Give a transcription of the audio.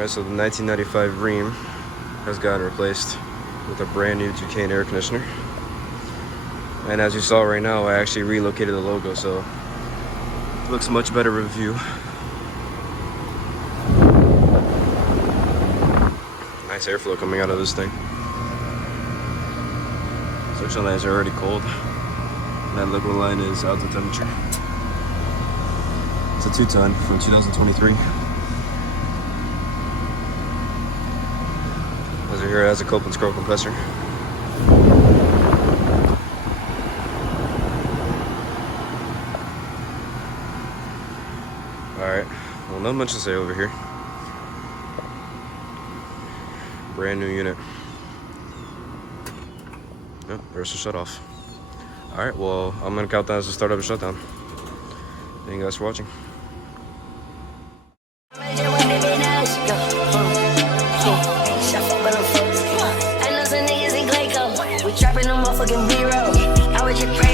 Alright, so the 1995 Rheem has gotten replaced with a brand new Ducane air conditioner. And as you saw right now, I actually relocated the logo, so it looks much better with view. Nice airflow coming out of this thing. Section lines are already cold. And that logo line is out to temperature. It's a 2-ton from 2023. As you hear, it has a Copeland scroll compressor. Alright, well, not much to say over here. Brand new unit. Yep, there's a shut off. Alright, well, I'm gonna count down as the start of a shutdown. Thank you guys for watching. Dropping them motherfucking B-roll. I was just